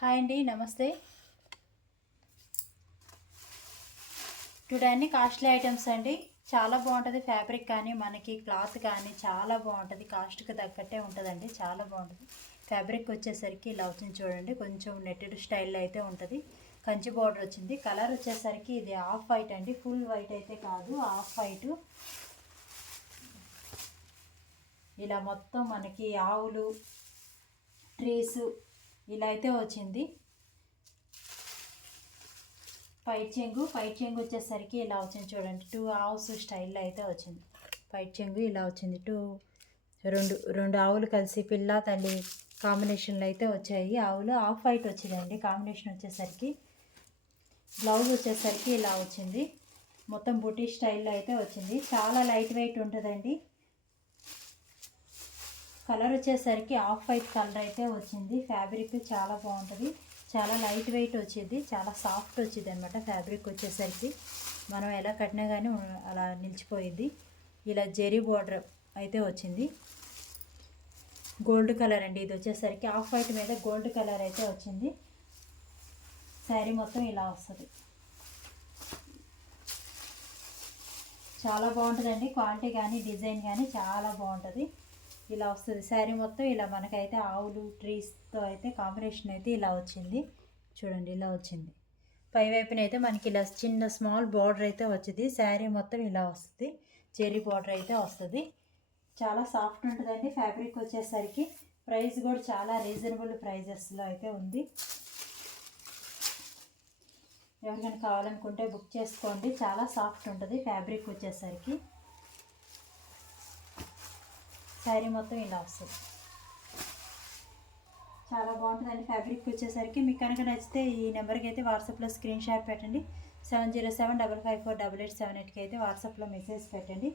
Hi అండి, నమస్తే. Today అన్ని కాస్ట్లీ ఐటమ్స్ అండి. చాలా బాగుంటుంది ఫ్యాబ్రిక్ కానీ మనకి క్లాత్ కానీ చాలా బాగుంటుంది. కాస్ట్కి తగ్గట్టే ఉంటుందండి, చాలా బాగుంటుంది. ఫ్యాబ్రిక్ వచ్చేసరికి ఇలా వచ్చింది చూడండి, కొంచెం నెట్టెడ్ స్టైల్లో అయితే ఉంటుంది. కంచి బార్డర్ వచ్చింది. కలర్ వచ్చేసరికి ఇది ఆఫ్ వైట్ అండి, ఫుల్ వైట్ అయితే కాదు, ఆఫ్ వైట్. ఇలా మొత్తం మనకి ఆవులు, ట్రీస్ ఇలా అయితే వచ్చింది. పైట్ చెంగు వచ్చేసరికి ఇలా వచ్చింది చూడండి, 2 ఆవుస్ స్టైల్లో అయితే వచ్చింది. పైట్ చెంగు ఇలా వచ్చింది. రెండు ఆవులు కలిసి పిల్ల తల్లి కాంబినేషన్లో అయితే వచ్చాయి. ఆవులు ఆఫ్ వైట్ వచ్చిందండి కాంబినేషన్ వచ్చేసరికి. బ్లౌజ్ వచ్చేసరికి ఇలా వచ్చింది, మొత్తం బుటీ స్టైల్లో అయితే వచ్చింది. చాలా లైట్ వెయిట్ ఉంటుందండి. కలర్ వచ్చేసరికి ఆఫ్ వైట్ కలర్ అయితే వచ్చింది. ఫ్యాబ్రిక్ చాలా బాగుంటుంది, చాలా లైట్ వెయిట్ వచ్చేది, చాలా సాఫ్ట్ వచ్చింది అనమాట. ఫ్యాబ్రిక్ వచ్చేసరికి మనం ఎలా కట్టినా కానీ అలా నిలిచిపోయింది. ఇలా జెరీ బార్డర్ అయితే వచ్చింది. గోల్డ్ కలర్ అండి ఇది వచ్చేసరికి, ఆఫ్ వైట్ మీద గోల్డ్ కలర్ అయితే వచ్చింది. శారీ మొత్తం ఇలా వస్తుంది. చాలా బాగుంటుందండి, క్వాలిటీ కానీ డిజైన్ కానీ చాలా బాగుంటుంది. ఇలా వస్తుంది శారీ మొత్తం. ఇలా మనకైతే ఆవులు ట్రీస్తో అయితే కాంబినేషన్ అయితే ఇలా వచ్చింది చూడండి, ఇలా వచ్చింది. పై వైపున అయితే మనకి ఇలా చిన్న స్మాల్ బార్డర్ అయితే వచ్చింది. శారీ మొత్తం ఇలా వస్తుంది, చెరీ బార్డర్ అయితే వస్తుంది. చాలా సాఫ్ట్ ఉంటుందండి ఫ్యాబ్రిక్ వచ్చేసరికి. ప్రైస్ కూడా చాలా రీజనబుల్ ప్రైజెస్లో అయితే ఉంది. ఎవరికైనా కావాలనుకుంటే బుక్ చేసుకోండి. చాలా సాఫ్ట్ ఉంటుంది ఫ్యాబ్రిక్ వచ్చేసరికి. శారీ మొత్తం ఇలా వస్తుంది, చాలా బాగుంటుందండి ఫ్యాబ్రిక్ వచ్చేసరికి. మీకు కనుక నచ్చితే ఈ నెంబర్కి అయితే వాట్సాప్లో స్క్రీన్ షాట్ పెట్టండి. 7075548878కి అయితే వాట్సాప్లో మెసేజ్ పెట్టండి.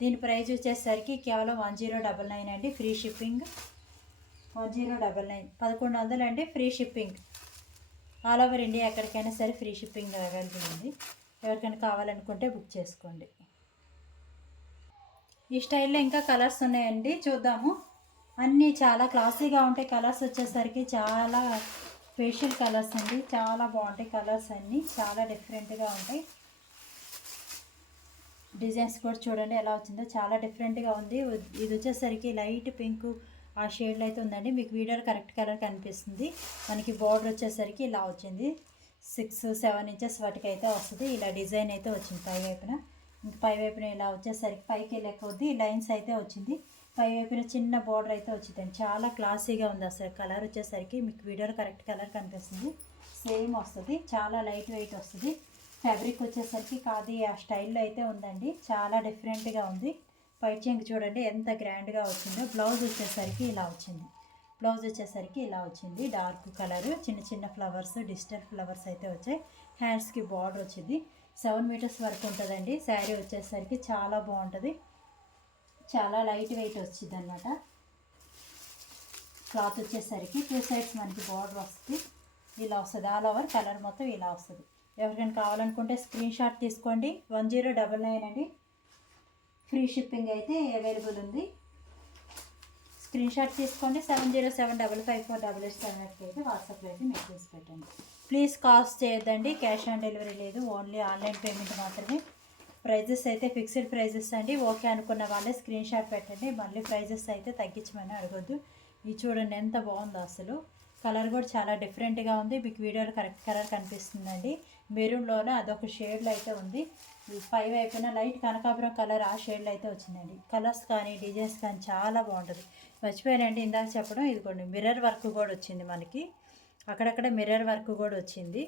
దీని ప్రైస్ వచ్చేసరికి కేవలం 1099 అండి, ఫ్రీ షిప్పింగ్. 1099 1100 అండి, free shipping. All over India ఎక్కడికైనా సరే ఫ్రీ షిప్పింగ్ అవైలబుల్ ఉంది. ఎవరికైనా కావాలనుకుంటే బుక్ చేసుకోండి. ఈ స్టైల్లో ఇంకా కలర్స్ ఉన్నాయండి, చూద్దాము. అన్నీ చాలా క్లాసీగా ఉంటాయి. కలర్స్ వచ్చేసరికి చాలా ఫేషియల్ కలర్స్ అండి, చాలా బాగుంటాయి. కలర్స్ అన్నీ చాలా డిఫరెంట్గా ఉంటాయి. డిజైన్స్ కూడా చూడండి ఎలా వచ్చిందో, చాలా డిఫరెంట్గా ఉంది. ఇది వచ్చేసరికి లైట్ పింక్ ఆ షేడ్లో అయితే ఉందండి. మీకు వీడియోలో కరెక్ట్ కలర్ కనిపిస్తుంది. మనకి బార్డర్ వచ్చేసరికి ఇలా వచ్చింది, 6-7 ఇంచెస్ వాటికి అయితే వస్తుంది. ఇలా డిజైన్ అయితే వచ్చింది పై వైపున. పై వైపున ఇలా వచ్చేసరికి పైకి వెళ్ళే కొద్దీ లైన్స్ అయితే వచ్చింది. పై వైపున చిన్న బార్డర్ అయితే వచ్చిందండి. చాలా క్లాసీగా ఉంది అసలు. కలర్ వచ్చేసరికి మీకు వీడియోలో కరెక్ట్ కలర్ కనిపిస్తుంది, సేమ్ వస్తుంది. చాలా లైట్ వెయిట్ వస్తుంది. ఫ్యాబ్రిక్ వచ్చేసరికి ఖాదీ ఆ స్టైల్లో అయితే ఉందండి, చాలా డిఫరెంట్గా ఉంది. పైట్ చెంగు చూడండి ఎంత గ్రాండ్గా వచ్చిందో. బ్లౌజ్ వచ్చేసరికి ఇలా వచ్చింది. బ్లౌజ్ వచ్చేసరికి ఇలా వచ్చింది, డార్క్ కలర్, చిన్న చిన్న ఫ్లవర్స్, డిజిటల్ ఫ్లవర్స్ అయితే వచ్చాయి. హ్యాండ్స్కి బార్డర్ వచ్చింది. 7 మీటర్స్ వరకు ఉంటుందండి. శారీ వచ్చేసరికి చాలా బాగుంటుంది, చాలా లైట్ వెయిట్ వచ్చింది అనమాట. క్లాత్ వచ్చేసరికి 2 సైడ్స్ మనకి బార్డర్ వస్తుంది, ఇలా వస్తుంది. ఆల్ ఓవర్ కలర్ మొత్తం ఇలా వస్తుంది. ఎవరికైనా కావాలనుకుంటే స్క్రీన్ షాట్ తీసుకోండి. 1099 అండి, ఫ్రీ షిప్పింగ్ అయితే అవైలబుల్ ఉంది. స్క్రీన్ షాట్ తీసుకోండి. 7075548878కి అయితే వాట్సాప్లో అయితే మెసేజ్ పెట్టండి. ప్లీజ్ కాస్ట్ చేయొద్దండి, క్యాష్ ఆన్ డెలివరీ లేదు, ఓన్లీ ఆన్లైన్ పేమెంట్ మాత్రమే. ప్రైజెస్ అయితే ఫిక్స్డ్ ప్రైజెస్ అండి. ఓకే అనుకున్న వాళ్ళే స్క్రీన్ షాట్ పెట్టండి, మళ్ళీ ప్రైజెస్ అయితే తగ్గించమని అడగొద్దు. ఇది చూడండి ఎంత బాగుందో అసలు. కలర్ కూడా చాలా డిఫరెంట్గా ఉంది. మీకు వీడియోలో కరెక్ట్ కలర్ కనిపిస్తుందండి. మెరూన్లోనే అదొక షేడ్లో అయితే ఉంది. పై వైపున లైట్ కనకాపురం కలర్ ఆ షేడ్లో అయితే వచ్చిందండి. కలర్స్ కానీ డిజైన్స్ కానీ చాలా బాగుంటుంది. మర్చిపోయానండి ఇందాక చెప్పడం, ఇదిగోండి మిర్రర్ వర్క్ కూడా వచ్చింది మనకి, అక్కడక్కడ మిర్రర్ వర్క్ కూడా వచ్చింది.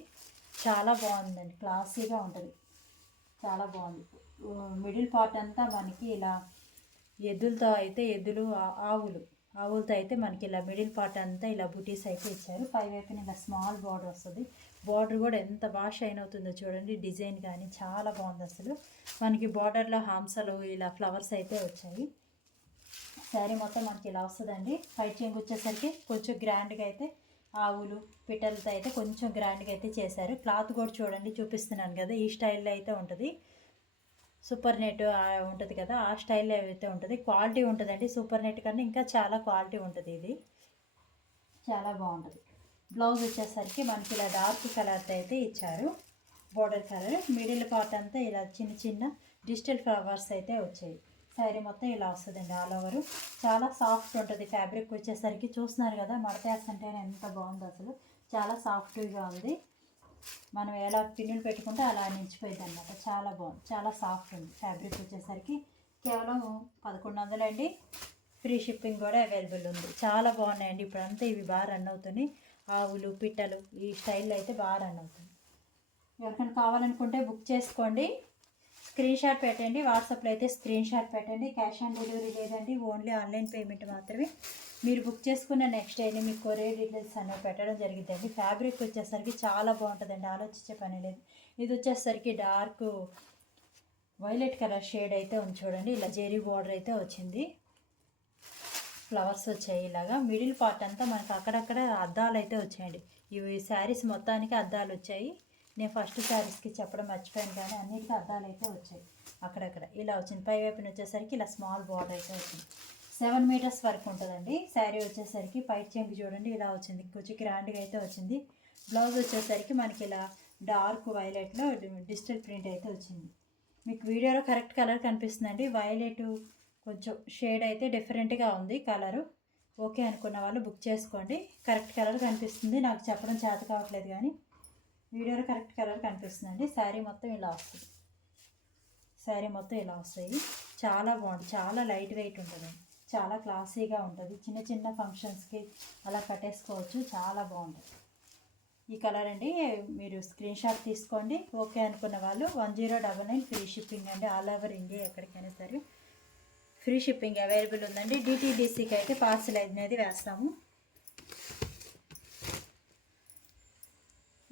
చాలా బాగుందండి, క్లాసీగా ఉంటుంది, చాలా బాగుంది. మిడిల్ పార్ట్ అంతా మనకి ఇలా ఎద్దులతో అయితే ఆవులతో అయితే మనకి ఇలా మిడిల్ పార్ట్ అంతా ఇలా బుటీస్ అయితే ఇచ్చారు. పై వైపున ఇలా స్మాల్ బార్డర్ వస్తుంది. బార్డర్ కూడా ఎంత బాగా షైన్ అవుతుందో చూడండి. డిజైన్ కానీ చాలా బాగుంది అసలు. మనకి బార్డర్లో హాంసలు ఇలా ఫ్లవర్స్ అయితే వచ్చాయి. శారీ మొత్తం మనకి ఇలా వస్తుందండి. పైట్ చెంగు వచ్చేసరికి కొంచెం గ్రాండ్గా అయితే ఆవులు పిట్టలతో అయితే కొంచెం గ్రాండ్గా అయితే చేశారు. క్లాత్ కూడా చూడండి, చూపిస్తున్నాను కదా, ఈ స్టైల్లో అయితే ఉంటుంది. సూపర్ నెట్ ఉంటుంది కదా, ఆ స్టైల్లో అయితే ఉంటుంది. క్వాలిటీ ఉంటుందండి, సూపర్ నెట్ కన్నా ఇంకా చాలా క్వాలిటీ ఉంటుంది. ఇది చాలా బాగుంటుంది. బ్లౌజ్ వచ్చేసరికి మనకి ఇలా డార్క్ కలర్తో అయితే ఇచ్చారు. బోర్డర్ కలర్ మిడిల్ పార్ట్ అంతా ఇలా చిన్న చిన్న డిజిటల్ ఫ్లవర్స్ అయితే వచ్చాయి. శారీ మొత్తం ఇలా వస్తుందండి ఆల్ ఓవర్. చాలా సాఫ్ట్ ఉంటుంది ఫ్యాబ్రిక్ వచ్చేసరికి. చూస్తున్నారు కదా మడతేస్తుంటే ఎంత బాగుందో అసలు. చాలా సాఫ్ట్గా ఉంది. మనం ఎలా పిన్నులు పెట్టుకుంటే అలా నిలిచిపోయింది అనమాట. చాలా బాగుంది, చాలా సాఫ్ట్ ఉంది. ఫ్యాబ్రిక్ వచ్చేసరికి కేవలం 1100 అండి. ఫ్రీ షిప్పింగ్ కూడా అవైలబుల్ ఉంది. చాలా బాగున్నాయండి. ఇప్పుడంతా ఇవి బాగా రన్ అవుతున్నాయి. ఆవులు పిట్టలు ఈ స్టైల్లో అయితే బాగా రన్ అవుతుంది. ఎవరికైనా కావాలనుకుంటే బుక్ చేసుకోండి. స్క్రీన్ షాట్ పెట్టండి. వాట్సాప్లో అయితే స్క్రీన్ షాట్ పెట్టండి. క్యాష్ ఆన్ డెలివరీ లేదండి, ఓన్లీ ఆన్లైన్ పేమెంట్ మాత్రమే. మీరు బుక్ చేసుకున్న నెక్స్ట్ డేని మీకు కొరియర్ డీటెయిల్స్ అనేవి పెట్టడం జరిగిద్దండి. ఫ్యాబ్రిక్ వచ్చేసరికి చాలా బాగుంటుందండి, ఆలోచించే పని లేదు. ఇది వచ్చేసరికి డార్క్ వైలెట్ కలర్ షేడ్ అయితే ఉంది చూడండి. ఇలా జెరీ బార్డర్ అయితే వచ్చింది, ఫ్లవర్స్ వచ్చాయి ఇలాగా. మిడిల్ పార్ట్ అంతా మనకు అక్కడక్కడ అద్దాలు అయితే వచ్చాయండి. ఇవి శారీస్ మొత్తానికి అద్దాలు వచ్చాయి. నేను ఫస్ట్ శారీస్కి చెప్పడం మర్చిపోయాను, కానీ అన్నిటికీ అద్దాలు అయితే వచ్చాయి అక్కడక్కడ. ఇలా వచ్చింది. పై వైపున వచ్చేసరికి ఇలా స్మాల్ బార్డర్ అయితే వచ్చింది. 7 మీటర్స్ వరకు ఉంటుందండి శారీ వచ్చేసరికి. పైట్ చెంగు చూడండి ఇలా వచ్చింది, కొంచెం గ్రాండ్గా అయితే వచ్చింది. బ్లౌజ్ వచ్చేసరికి మనకి ఇలా డార్క్ వైలెట్లో డిజిటల్ ప్రింట్ అయితే వచ్చింది. మీకు వీడియోలో కరెక్ట్ కలర్ కనిపిస్తుందండి. వైలెట్ కొంచెం షేడ్ అయితే డిఫరెంట్గా ఉంది కలరు. ఓకే అనుకున్న వాళ్ళు బుక్ చేసుకోండి. కరెక్ట్ కలర్ కనిపిస్తుంది, నాకు చెప్పడం చేత కావట్లేదు కానీ వీడియోలో కరెక్ట్ కలర్ కనిపిస్తుందండి. శారీ మొత్తం ఇలా వస్తుంది. శారీ మొత్తం ఇలా వస్తాయి. చాలా బాగుంటుంది, చాలా లైట్ వెయిట్ ఉంటుంది, చాలా క్లాసీగా ఉంటుంది. చిన్న చిన్న ఫంక్షన్స్కి అలా కట్టేసుకోవచ్చు, చాలా బాగుంటుంది. ఈ కలర్ అండి. మీరు స్క్రీన్ షాట్ తీసుకోండి. ఓకే అనుకున్న వాళ్ళు 1099 ఫ్రీ షిప్పింగ్ అండి. ఆల్ ఓవర్ ఇండియా ఎక్కడికైనా సరే ఫ్రీ షిప్పింగ్ అవైలబుల్ ఉందండి. డిటీడీసీకి అయితే పార్సిల్ అనేది వేస్తాము.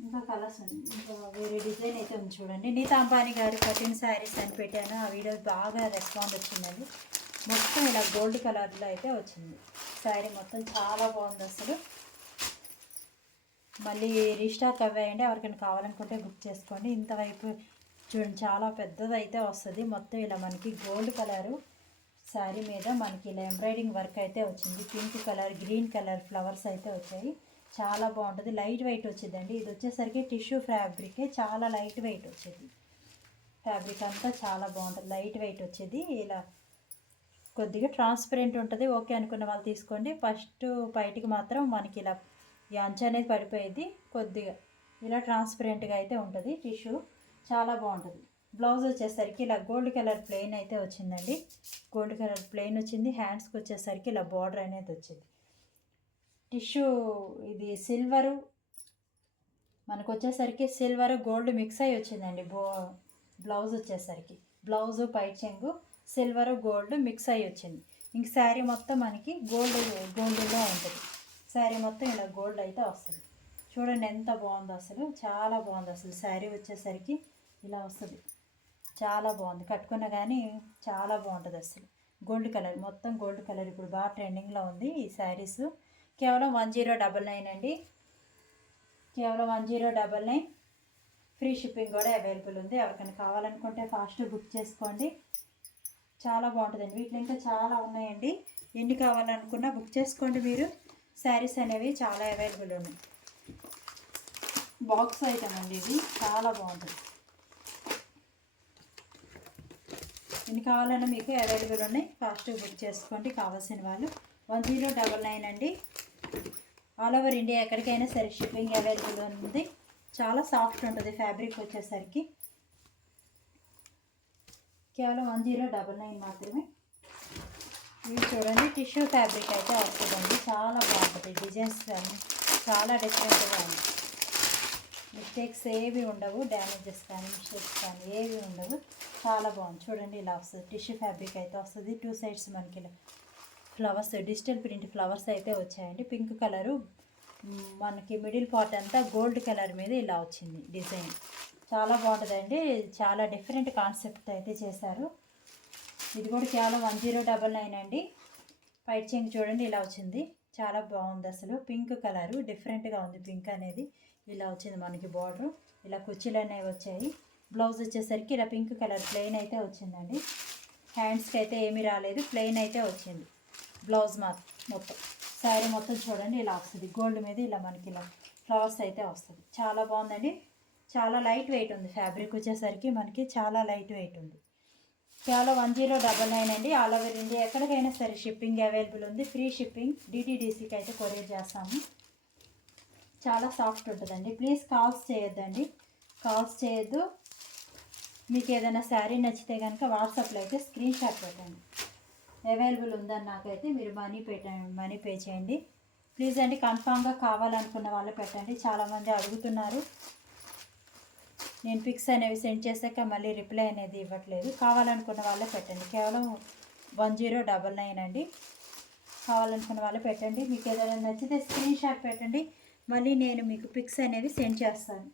ఇంకా కలర్స్ ఉంది, ఇంకా వేరే డిజైన్ అయితే ఉంది చూడండి. నీతా అంబానీ గారు కట్టిన శారీస్ అని పెట్టాను, ఆ వీడియో బాగా రెస్పాండ్ వచ్చిందండి. మొత్తం ఇలా గోల్డ్ కలర్లో అయితే వచ్చింది శారీ మొత్తం. చాలా బాగుంది అసలు. మళ్ళీ రీస్టాక్ అవ్వాయండి. ఎవరికైనా కావాలనుకుంటే బుక్ చేసుకోండి. ఇంతవైపు చూడండి చాలా పెద్దది అయితే వస్తుంది. మొత్తం ఇలా మనకి గోల్డ్ కలరు శారీ మీద మనకి ఇలా ఎంబ్రాయిడింగ్ వర్క్ అయితే వచ్చింది. Pink colour, green colour flowers అయితే వచ్చాయి. చాలా బాగుంటుంది. లైట్ వెయిట్ వచ్చిందండి. ఇది వచ్చేసరికి టిష్యూ ఫ్యాబ్రికే, చాలా లైట్ వెయిట్ వచ్చేది. ఫ్యాబ్రిక్ అంతా చాలా బాగుంటుంది, లైట్ వెయిట్ వచ్చేది. ఇలా కొద్దిగా ట్రాన్స్పరెంట్ ఉంటుంది. ఓకే అనుకున్న వాళ్ళు తీసుకోండి. ఫస్ట్ బయటికి మాత్రం మనకి ఇలా ఈ అంచు అనేది పడిపోయేది, కొద్దిగా ఇలా ట్రాన్స్పరెంట్గా అయితే ఉంటుంది టిష్యూ. చాలా బాగుంటుంది. బ్లౌజ్ వచ్చేసరికి ఇలా గోల్డ్ కలర్ ప్లెయిన్ అయితే వచ్చిందండి. గోల్డ్ కలర్ ప్లెయిన్ వచ్చింది. హ్యాండ్స్కి వచ్చేసరికి ఇలా బార్డర్ అనేది వచ్చింది. టిష్యూ ఇది సిల్వరు, మనకు వచ్చేసరికి సిల్వర్ గోల్డ్ మిక్స్ అయ్యి వచ్చిందండి. బ్లౌజ్ వచ్చేసరికి బ్లౌజు పైట్ చెంగు సిల్వర్ గోల్డ్ మిక్స్ అయ్యి వచ్చింది. ఇంక శారీ మొత్తం మనకి గోల్డ్లో ఉంటుంది. శారీ మొత్తం ఇలా గోల్డ్ అయితే వస్తుంది. చూడండి ఎంత బాగుందో అసలు, చాలా బాగుంది అసలు. శారీ వచ్చేసరికి ఇలా వస్తుంది, చాలా బాగుంది. కట్టుకున్న కానీ చాలా బాగుంటుంది అసలు. గోల్డ్ కలర్, మొత్తం గోల్డ్ కలర్ ఇప్పుడు బాగా ట్రెండింగ్లో ఉంది ఈ శారీస్. కేవలం 1099 అండి, కేవలం 1099. ఫ్రీ షిప్పింగ్ కూడా అవైలబుల్ ఉంది. ఎవరికైనా కావాలనుకుంటే ఫాస్ట్ బుక్ చేసుకోండి. చాలా బాగుంటుందండి. వీటిలో ఇంకా చాలా ఉన్నాయండి. ఎన్ని కావాలనుకున్నా బుక్ చేసుకోండి మీరు. శారీస్ అనేవి చాలా అవైలబుల్ ఉన్నాయి. బాక్స్ ఐటమ్ అండి ఇది, చాలా బాగుంటుంది. ఎన్ని కావాలన్నా మీకు అవైలబుల్ ఉన్నాయి. ఫాస్ట్గా బుక్ చేసుకోండి కావాల్సిన వాళ్ళు. 1099 అండి. ఆల్ ఓవర్ ఇండియా ఎక్కడికైనా సరే షిప్పింగ్ అవైలబుల్ ఉంది. చాలా సాఫ్ట్ ఉంటుంది ఫ్యాబ్రిక్ వచ్చేసరికి. కేవలం 1099 మాత్రమే. ఇవి చూడండి టిష్యూ ఫ్యాబ్రిక్ అయితే వస్తుందండి. చాలా బాగుంటుంది. డిజైన్స్ కానీ చాలా డిఫరెంట్గా ఉంది. మిస్టేక్స్ ఏవి ఉండవు, డ్యామేజెస్ కానీ మిస్టేక్స్ కానీ ఏవి ఉండవు. చాలా బాగుంది. చూడండి ఇలా వస్తుంది. టిష్యూ ఫ్యాబ్రిక్ అయితే వస్తుంది. 2 సైడ్స్ మనకి ఇలా ఫ్లవర్స్, డిజిటల్ ప్రింట్ ఫ్లవర్స్ అయితే వచ్చాయండి. పింక్ కలరు మనకి మిడిల్ పార్ట్ అంతా గోల్డ్ కలర్ మీద ఇలా వచ్చింది డిజైన్. చాలా బాగుంటుందండి. చాలా డిఫరెంట్ కాన్సెప్ట్ అయితే చేశారు. ఇది కూడా కేవలం 1099 అండి. పైట్ చెంగు చూడండి ఇలా వచ్చింది, చాలా బాగుంది అసలు. పింక్ కలరు డిఫరెంట్గా ఉంది. పింక్ అనేది ఇలా వచ్చింది మనకి. బార్డర్ ఇలా కుర్చీలు అనేవి వచ్చాయి. బ్లౌజ్ వచ్చేసరికి ఇలా పింక్ కలర్ ప్లెయిన్ అయితే వచ్చిందండి. హ్యాండ్స్కి అయితే ఏమీ రాలేదు, ప్లెయిన్ అయితే వచ్చింది బ్లౌజ్ మొత్తం. శారీ మొత్తం చూడండి ఇలా వస్తుంది. గోల్డ్ మీద ఇలా మనకి ఇలా ఫ్లవర్స్ అయితే వస్తుంది. చాలా బాగుందండి. చాలా లైట్ వెయిట్ ఉంది. ఫ్యాబ్రిక్ వచ్చేసరికి మనకి చాలా లైట్ వెయిట్ ఉంది. కేవలం 1099 అండి. ఆల్ ఓవర్ ఇండియా ఎక్కడికైనా సరే షిప్పింగ్ అవైలబుల్ ఉంది. ఫ్రీ షిప్పింగ్ డిటీడీసీకి అయితే కొరియర్ చేస్తాము. చాలా సాఫ్ట్ ఉంటుందండి. ప్లీజ్ కాల్స్ చేయొద్దండి, కాల్స్ చేయొద్దు. మీకు ఏదైనా శారీ నచ్చితే కనుక వాట్సాప్లో అయితే స్క్రీన్ షాట్ పెట్టండి. అవైలబుల్ ఉందని నాకైతే మీరు మనీ పే చేయండి ప్లీజ్ అండి. కన్ఫామ్గా కావాలనుకున్న వాళ్ళు పెట్టండి. చాలామంది అడుగుతున్నారు. నేను పిక్స్ అనేవి సెండ్ చేశాక మళ్ళీ రిప్లై అనేది ఇవ్వట్లేదు. కావాలనుకున్న వాళ్ళే పెట్టండి. కేవలం 1099 అండి. కావాలనుకున్న వాళ్ళు పెట్టండి. మీకు ఏదైనా నచ్చితే స్క్రీన్ షాట్ పెట్టండి. మళ్ళీ నేను మీకు పిక్స్ అనేవి సెండ్ చేస్తాను.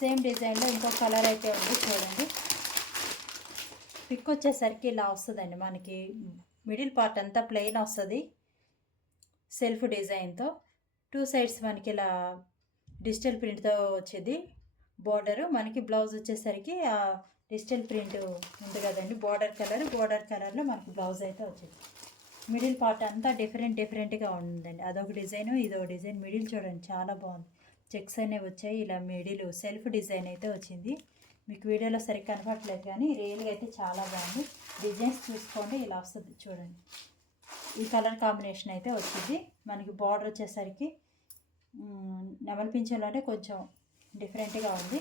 సేమ్ డిజైన్లో ఇంకో కలర్ అయితే ఉంది చూడండి. పిక్ వచ్చేసరికి ఇలా వస్తుందండి. మనకి మిడిల్ పార్ట్ అంతా ప్లెయిన్ వస్తుంది సెల్ఫ్ డిజైన్తో. 2 సైడ్స్ మనకి ఇలా డిజిటల్ ప్రింట్తో వచ్చేది బోర్డరు. మనకి బ్లౌజ్ వచ్చేసరికి ఆ డిజిటల్ ప్రింట్ ఉంది కదండి, బోర్డర్ కలర్లో మనకి బ్లౌజ్ అయితే వచ్చింది. మిడిల్ పార్ట్ అంతా డిఫరెంట్గా ఉందండి. అదొక డిజైన్, ఇదొక డిజైన్. మిడిల్ చూడండి చాలా బాగుంది. చెక్స్ అనేవి వచ్చాయి. ఇలా మిడిల్ సెల్ఫ్ డిజైన్ అయితే వచ్చింది. మీకు వీడియోలో సరిగ్గా కనపడట్లేదు కానీ రియల్గా అయితే చాలా బాగుంది. డిజైన్స్ చూసుకోండి, ఇలా వస్తుంది చూడండి. ఈ కలర్ కాంబినేషన్ అయితే వచ్చింది. మనకి బార్డర్ వచ్చేసరికి నెమలి పింఛంలోనే కొంచెం డిఫరెంట్గా ఉంది.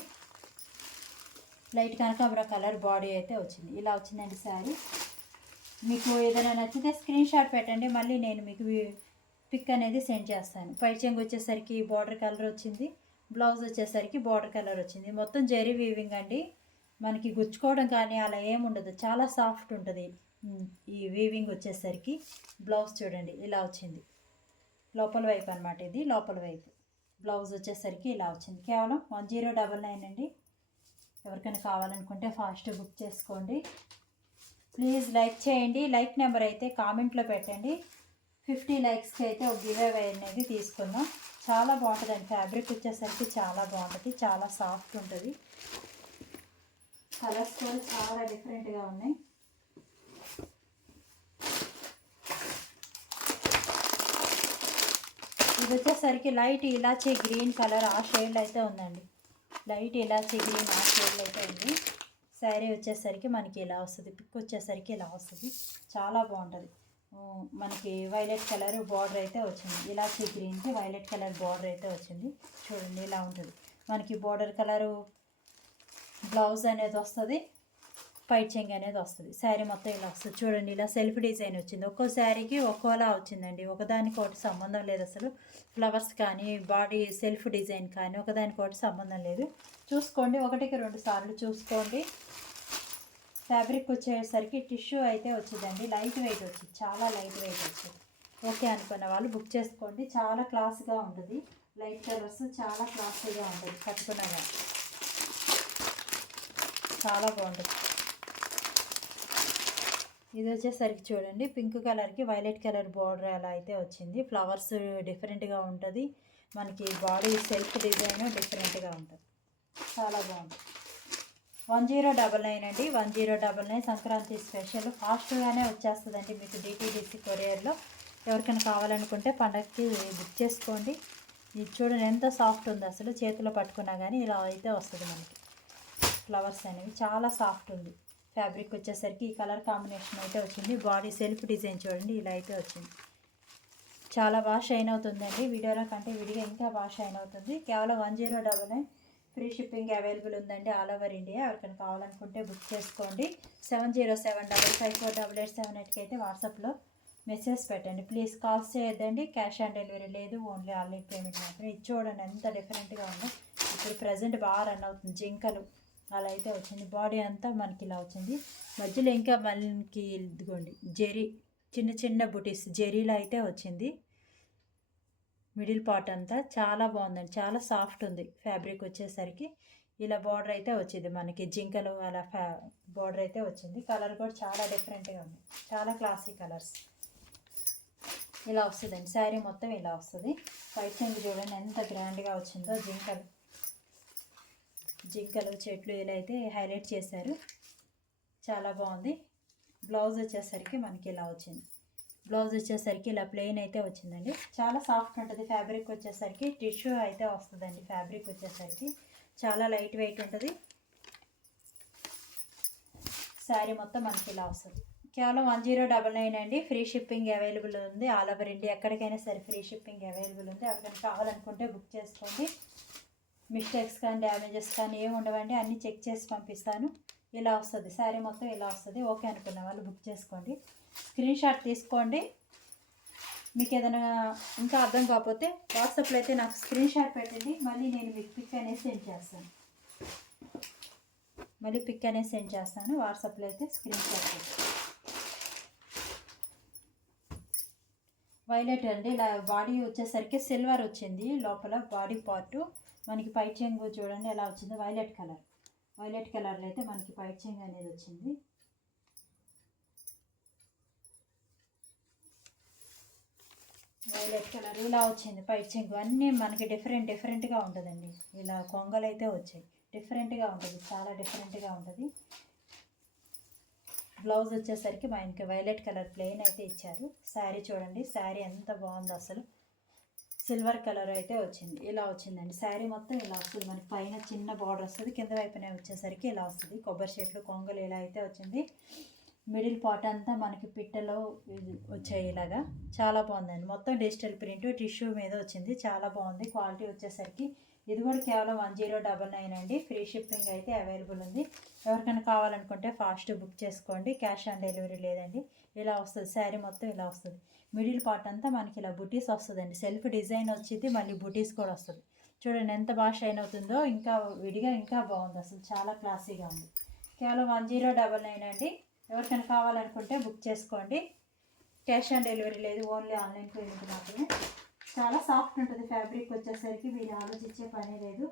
లైట్ కనకాంబర కలర్ బాడీ అయితే వచ్చింది. ఇలా వచ్చిందండి శారీ. మీకు ఏదైనా నచ్చితే స్క్రీన్ షాట్ పెట్టండి. మళ్ళీ నేను మీకు పిక్ అనేది సెండ్ చేస్తాను. పై చెంగు వచ్చేసరికి బార్డర్ కలర్ వచ్చింది. బ్లౌజ్ వచ్చేసరికి బార్డర్ కలర్ వచ్చింది. మొత్తం జరీ వీవింగ్ అండి. మనకి గుచ్చుకోవడం కానీ అలా ఏముండదు. చాలా సాఫ్ట్ ఉంటుంది ఈ వీవింగ్ వచ్చేసరికి. బ్లౌజ్ చూడండి ఇలా వచ్చింది. లోపల వైపు అనమాట, ఇది లోపల వైపు. బ్లౌజ్ వచ్చేసరికి ఇలా వచ్చింది. కేవలం 1099 అండి. ఎవరికైనా కావాలనుకుంటే ఫాస్ట్ బుక్ చేసుకోండి. ప్లీజ్ లైక్ చేయండి. లైక్ నెంబర్ అయితే కామెంట్లో పెట్టండి. 50 లైక్స్కి అయితే ఒక గివ్ అవే అనేది తీసుకుందాం. చాలా బాగుంటుందండి. ఫ్యాబ్రిక్ వచ్చేసరికి చాలా బాగుంటుంది. చాలా సాఫ్ట్ ఉంటుంది. కలర్స్ కూడా చాలా డిఫరెంట్గా ఉన్నాయి. ఇది వచ్చేసరికి లైట్ ఇలాచీ గ్రీన్ కలర్ ఆ షేడ్లో అయితే ఉందండి. లైట్ ఇలాచీ గ్రీన్ ఆ షేడ్లో అయితే ఉంది. శారీ వచ్చేసరికి మనకి ఇలా వస్తుంది. పిక్ వచ్చేసరికి ఇలా వస్తుంది. చాలా బాగుంటుంది. మనకి వైలెట్ కలర్ బార్డర్ అయితే వచ్చింది. ఇలాచీ గ్రీన్కి వైలెట్ కలర్ బార్డర్ అయితే వచ్చింది. చూడండి ఇలా ఉంటుంది. మనకి బార్డర్ కలరు బ్లౌజ్ అనేది వస్తుంది. పైట్ చెంగ్ అనేది వస్తుంది. శారీ మొత్తం ఇలా వస్తుంది. చూడండి ఇలా సెల్ఫ్ డిజైన్ వచ్చింది. ఒక్కో శారీకి ఒక్కోలా వచ్చిందండి. ఒకదానికి ఒకటి సంబంధం లేదు అసలు. ఫ్లవర్స్ కానీ బాడీ సెల్ఫ్ డిజైన్ కానీ ఒకదానికి ఒకటి సంబంధం లేదు. చూసుకోండి, 1కి 2 సార్లు చూసుకోండి. ఫ్యాబ్రిక్ వచ్చేసరికి టిష్యూ అయితే వచ్చిందండి. లైట్ వెయిట్ వచ్చింది. చాలా లైట్ వెయిట్ వచ్చింది. ఓకే అనుకున్న వాళ్ళు బుక్ చేసుకోండి. చాలా క్లాస్గా ఉంటుంది. లైట్ కలర్స్ చాలా క్లాస్గా ఉంటుంది. కట్టుకున్నగా చాలా బాగుంటుంది. ఇది వచ్చేసరికి చూడండి పింక్ కలర్కి వైలెట్ కలర్ బార్డర్ అలా అయితే వచ్చింది. ఫ్లవర్స్ డిఫరెంట్గా ఉంటుంది. మనకి బాడీ సెల్ఫ్ డిజైన్ డిఫరెంట్గా ఉంటుంది. చాలా బాగుంటుంది. 1099 అండి. 1099 సంక్రాంతి స్పెషల్. ఫాస్ట్గానే వచ్చేస్తుందండి మీకు డిటీడీసీ కొరియర్లో. ఎవరికైనా కావాలనుకుంటే పండగకి బుక్ చేసుకోండి. ఇది చూడండి ఎంత సాఫ్ట్ ఉంది అసలు. చేతిలో పట్టుకున్నా కానీ ఇలా అయితే వస్తుంది మనకి. ఫ్లవర్స్ అనేవి చాలా సాఫ్ట్ ఉంది. ఫ్యాబ్రిక్ వచ్చేసరికి ఈ కలర్ కాంబినేషన్ అయితే వచ్చింది. బాడీ సెల్ఫ్ డిజైన్ చూడండి ఇలా అయితే వచ్చింది. చాలా బాగా షైన్ అవుతుందండి. వీడియోలో కంటే విడిగా ఇంకా బాగా షైన్ అవుతుంది. కేవలం 1099 ఫ్రీ షిప్పింగ్ అవైలబుల్ ఉందండి ఆల్ ఓవర్ ఇండియా. ఎవరికైనా కావాలనుకుంటే బుక్ చేసుకోండి. 7075548878కి అయితే వాట్సాప్లో మెసేజ్ పెట్టండి. ప్లీజ్ కాల్స్ చేయొద్దండి. క్యాష్ ఆన్ డెలివరీ లేదు. ఓన్లీ ఆన్లైన్ పేమెంట్ మాత్రమే. ఇది చూడండి ఎంత డిఫరెంట్గా ఉందో. ఇప్పుడు ప్రజెంట్ బాగా రన్ అవుతుంది. జింకలు అలా అయితే వచ్చింది. బాడీ అంతా మనకి ఇలా వచ్చింది. మధ్యలో ఇంకా మనకి ఇదిగోండి జెరీ చిన్న బుటీస్ జెరీలో అయితే వచ్చింది. మిడిల్ పార్ట్ అంతా చాలా బాగుందండి. చాలా సాఫ్ట్ ఉంది. ఫ్యాబ్రిక్ వచ్చేసరికి ఇలా బార్డర్ అయితే వచ్చింది. మనకి జింకలు అలా బార్డర్ అయితే వచ్చింది. కలర్ కూడా చాలా డిఫరెంట్గా ఉంది. చాలా క్లాసీ కలర్స్ ఇలా వస్తుందండి. శారీ మొత్తం ఇలా వస్తుంది. పైట్ చెంగు చూడండి ఎంత గ్రాండ్గా వచ్చిందో. జింకలు చెట్లు ఇలా అయితే హైలైట్ చేశారు. చాలా బాగుంది. బ్లౌజ్ వచ్చేసరికి మనకి ఇలా వచ్చింది. బ్లౌజ్ వచ్చేసరికి ఇలా ప్లెయిన్ అయితే వచ్చిందండి. చాలా సాఫ్ట్ ఉంటుంది. ఫ్యాబ్రిక్ వచ్చేసరికి టిష్యూ అయితే వస్తుందండి. ఫ్యాబ్రిక్ వచ్చేసరికి చాలా లైట్ వెయిట్ ఉంటుంది. శారీ మొత్తం మనకి ఇలా వస్తుంది. కేవలం 1099 అండి. ఫ్రీ షిప్పింగ్ అవైలబుల్ ఉంది. ఆల్ ఓవర్ ఇండియా ఎక్కడికైనా సరే ఫ్రీ షిప్పింగ్ అవైలబుల్ ఉంది. ఎవరికైనా కావాలనుకుంటే బుక్ చేసుకోండి. మిస్టేక్స్ కానీ డ్యామేజెస్ కానీ ఏమి ఉండవండి. అన్నీ చెక్ చేసి పంపిస్తాను. ఇలా వస్తుంది శారీ మొత్తం ఇలా వస్తుంది. ఓకే అనుకున్న వాళ్ళు బుక్ చేసుకోండి. స్క్రీన్ షాట్ తీసుకోండి. మీకు ఏదైనా ఇంకా అర్థం కాకపోతే వాట్సాప్లో అయితే నాకు స్క్రీన్ షాట్ పెట్టండి. మళ్ళీ నేను మీకు పిక్ అనేది సెండ్ చేస్తాను. వాట్సాప్లో అయితే స్క్రీన్ షాట్ పెట్టండి. వైలెట్ అండి. ఇలా బాడీ వచ్చేసరికి సిల్వర్ వచ్చింది. లోపల బాడీ పార్టు మనకి పైట్ చెంగు చూడండి ఎలా వచ్చింది. వైలెట్ కలర్లో అయితే మనకి పైట్ చెంగు అనేది వచ్చింది. వైలెట్ కలర్ ఇలా వచ్చింది పైట్ చెంగు. అన్నీ మనకి డిఫరెంట్గా ఉంటుందండి. ఇలా కొంగలు అయితే వచ్చాయి. డిఫరెంట్గా ఉంటుంది. చాలా డిఫరెంట్గా ఉంటుంది. బ్లౌజ్ వచ్చేసరికి మనకి వైలెట్ కలర్ ప్లెయిన్ అయితే ఇచ్చారు. శారీ చూడండి. శారీ ఎంత బాగుందో అసలు. సిల్వర్ కలర్ అయితే వచ్చింది. ఇలా వచ్చిందండి. శారీ మొత్తం ఇలా వస్తుంది. మనకి పైన చిన్న బార్డర్ వస్తుంది. కింద వైపునే వచ్చేసరికి ఇలా వస్తుంది. కొబ్బరి షేట్లు కొంగలు ఇలా అయితే వచ్చింది. మిడిల్ పార్ట్ అంతా మనకి పిట్టలో వచ్చాయి ఇలాగా. చాలా బాగుందండి. మొత్తం డిజిటల్ ప్రింట్ టిష్యూ మీద వచ్చింది. చాలా బాగుంది. క్వాలిటీ వచ్చేసరికి ఇది కూడా కేవలం 1099 అండి. ఫ్రీ షిప్పింగ్ అయితే అవైలబుల్ ఉంది. ఎవరికైనా కావాలనుకుంటే ఫాస్ట్ బుక్ చేసుకోండి. క్యాష్ ఆన్ డెలివరీ లేదండి. ఇలా వస్తుంది. శారీ మొత్తం ఇలా వస్తుంది. మిడిల్ పార్ట్ అంతా మనకి ఇలా బుటీస్ వస్తుందండి. సెల్ఫ్ డిజైన్ వచ్చింది. మళ్ళీ బుటీస్ కూడా వస్తుంది. చూడండి ఎంత బాగా షైన్ అవుతుందో. ఇంకా విడిగా ఇంకా బాగుంది. అసలు చాలా క్లాసీగా ఉంది. కేవలం 1099 అండి. ఎవరికైనా కావాలనుకుంటే బుక్ చేసుకోండి. క్యాష్ ఆన్ డెలివరీ లేదు. ఓన్లీ ఆన్లైన్ పేమెంట్ మాత్రమే. చాలా సాఫ్ట్ ఉంటుంది. ఫ్యాబ్రిక్ వచ్చేసరికి మీరు ఆలోచించే పని లేదు.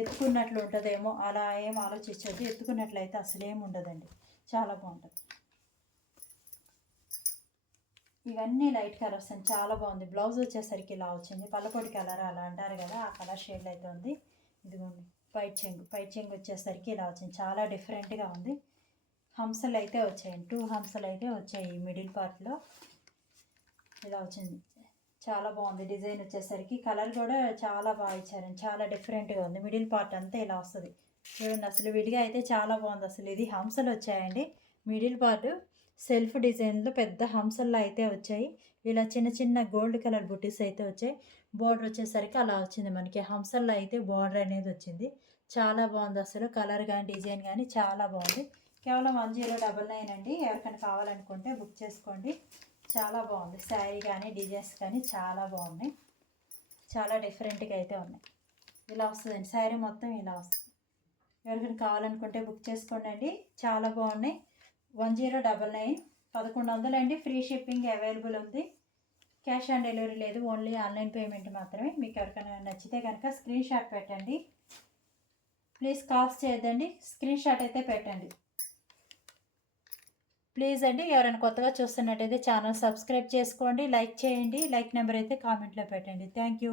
ఎత్తుకున్నట్లు ఉంటుందేమో అలా ఏం ఆలోచించద్దు. ఎత్తుకున్నట్లయితే అసలు ఏమి ఉండదండి. చాలా బాగుంటుంది. ఇవన్నీ లైట్ కలర్ వస్తుంది. చాలా బాగుంది. బ్లౌజ్ వచ్చేసరికి ఇలా వచ్చింది. పల్లపొడి కలర్ అలా అంటారు కదా, ఆ కలర్ షేడ్ అయితే ఉంది. ఇదిగోండి పైట్ చెంగు వచ్చేసరికి ఇలా వచ్చింది. చాలా డిఫరెంట్గా ఉంది. హంసలు అయితే వచ్చాయి. 2 హంసలు అయితే వచ్చాయి. మిడిల్ పార్ట్లో ఇలా వచ్చింది. చాలా బాగుంది. డిజైన్ వచ్చేసరికి కలర్ కూడా చాలా బాగా ఇచ్చారండి. చాలా డిఫరెంట్గా ఉంది. మిడిల్ పార్ట్ అంతా ఇలా వస్తుంది. చూడండి అసలు విడిగా అయితే చాలా బాగుంది. అసలు ఇది హంసలు వచ్చాయండి. మిడిల్ పార్ట్ సెల్ఫ్ డిజైన్లో పెద్ద హంసల్లో అయితే వచ్చాయి. ఇలా చిన్న చిన్న గోల్డ్ కలర్ బుటీస్ అయితే వచ్చాయి. బోర్డర్ వచ్చేసరికి అలా వచ్చింది. మనకి హంసల్లో అయితే బోర్డర్ అనేది వచ్చింది. చాలా బాగుంది. అసలు కలర్ కానీ డిజైన్ కానీ చాలా బాగుంది. కేవలం 1099 అండి. ఎవరికైనా కావాలనుకుంటే బుక్ చేసుకోండి. చాలా బాగుంది. శారీ కానీ డిజైన్స్ కానీ చాలా బాగున్నాయి. చాలా డిఫరెంట్గా అయితే ఉన్నాయి. ఇలా వస్తుందండి. శారీ మొత్తం ఇలా వస్తుంది. ఎవరికైనా కావాలనుకుంటే బుక్ చేసుకోండి అండి. చాలా బాగున్నాయి. 1099 1100 అండి. ఫ్రీ షిప్పింగ్ అవైలబుల్ ఉంది. క్యాష్ ఆన్ డెలివరీ లేదు. ఓన్లీ ఆన్లైన్ పేమెంట్ మాత్రమే. మీకు ఎవరికైనా నచ్చితే కనుక స్క్రీన్ షాట్ పెట్టండి. ప్లీజ్ కాల్స్ చేయొద్దండి. స్క్రీన్ షాట్ అయితే పెట్టండి ప్లీజ్ అండి. ఎవరైనా కొత్తగా చూస్తున్నట్టయితే ఛానల్ సబ్స్క్రైబ్ చేసుకోండి. లైక్ చేయండి. లైక్ నెంబర్ అయితే కామెంట్లో పెట్టండి. Thank you.